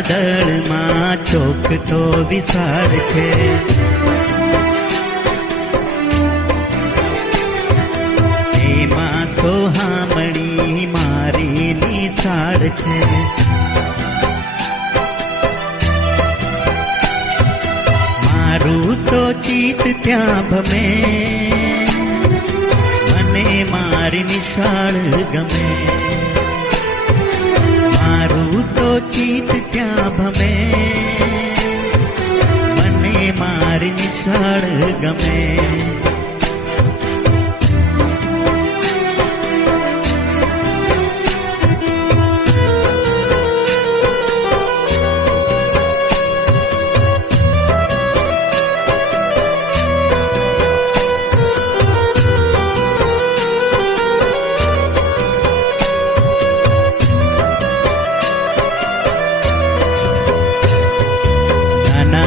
વાદળમાં ચોખતો વિસાર છે. એમાં સોહામણી મારી નિશાળ છે. મારું તો ચિત ત્યાં ભમે. મને મારી નિશાળ ગમે. તો ક્યાં ભમે મને મારી નિશાળ ગમે